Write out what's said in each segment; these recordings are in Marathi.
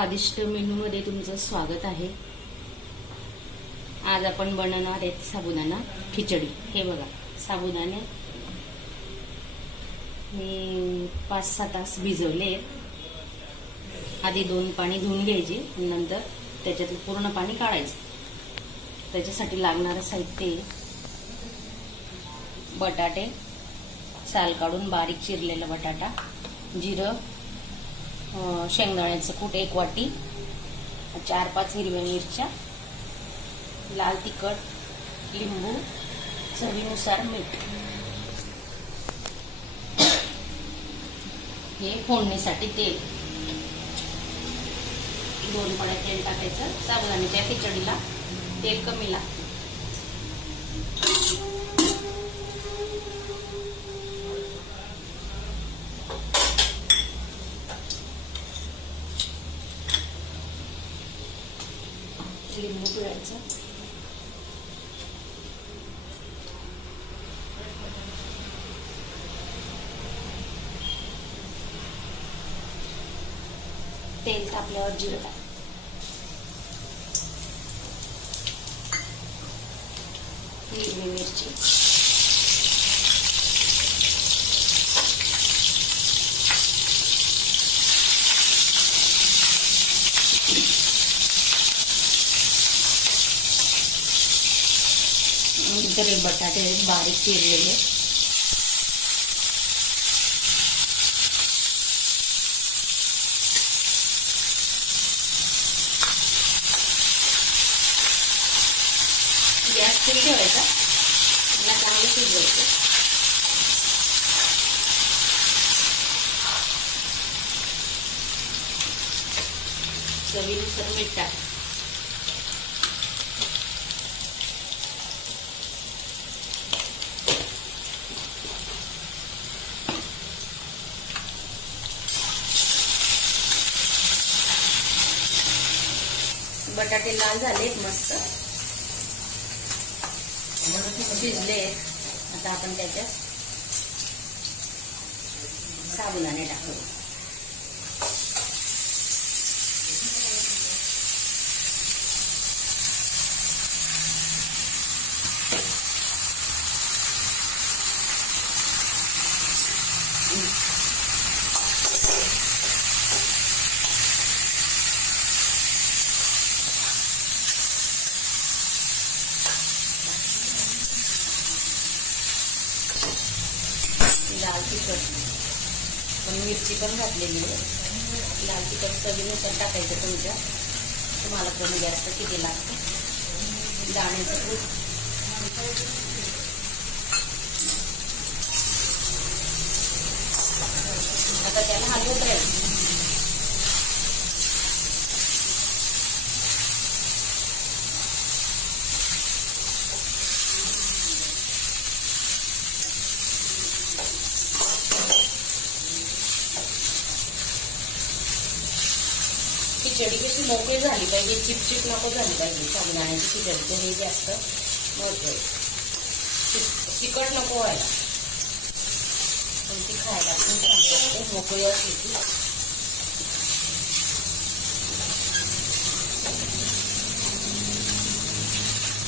स्वादिष्ट मेनूमध्ये तुमचं स्वागत आहे. आज आपण बनवणार आहेत साबुदाणा खिचडी. हे बघा साबुदाणे मी पाच सहा तास भिजवले आधी दोन पाणी धुवून घ्यायचे नंतर त्याच्यातलं पूर्ण पाणी काढायचं. त्याच्यासाठी लागणारं साहित्य बटाटे साल काढून बारीक चिरलेला बटाटा जिरं शेंगदाण्याचं कूट एक वाटी चार पाच हिरव्या मिरच्या लाल तिखट लिंबू चवीनुसार मीठ. हे फोडणीसाठी तेल. दोन पड्या तेल टाकायचं. साबुदाण्याच्या खिचडीला तेल कमी लागतं. लिंबू पिळायचं तेल तापल्यावर जिरं टाक. हिरवी मिरची. नंतर हे बटाटे आहेत बारीक चिरलेले. गॅस फुल ठेवायचा. मला चांगलं शिजवायचं. चवीनुसार मीठ टाक. बटाटे लाल झालेत मस्त. शिजले आता आपण त्याच्यात साबुदाणे टाकू लाल तिखट. पण मिरची पण घातलेली आहे. लाल तिखट चवीनुसार टाकायचं तुमच्या. तुम्हाला कमी जास्त किती लागतं. दाण्याचं कूट. खिचडी कशी मोकळी झाली पाहिजे चिपचिप नको झाली पाहिजे. साबुदाण्याची खिचडीचं हे जास्त महत्त्व चिकट नको व्हायला. पण ती खायला पण मोकळी असली की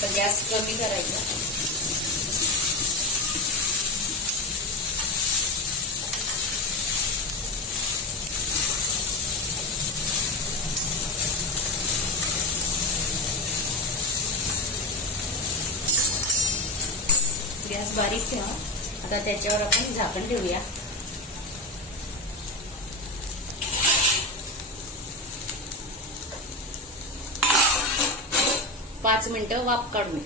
तर गॅस कमी करायचा. गॅस बारीक ठेवा. आता त्याच्यावर आपण झाकण ठेवूया. पाच मिनिटं वाफ काढून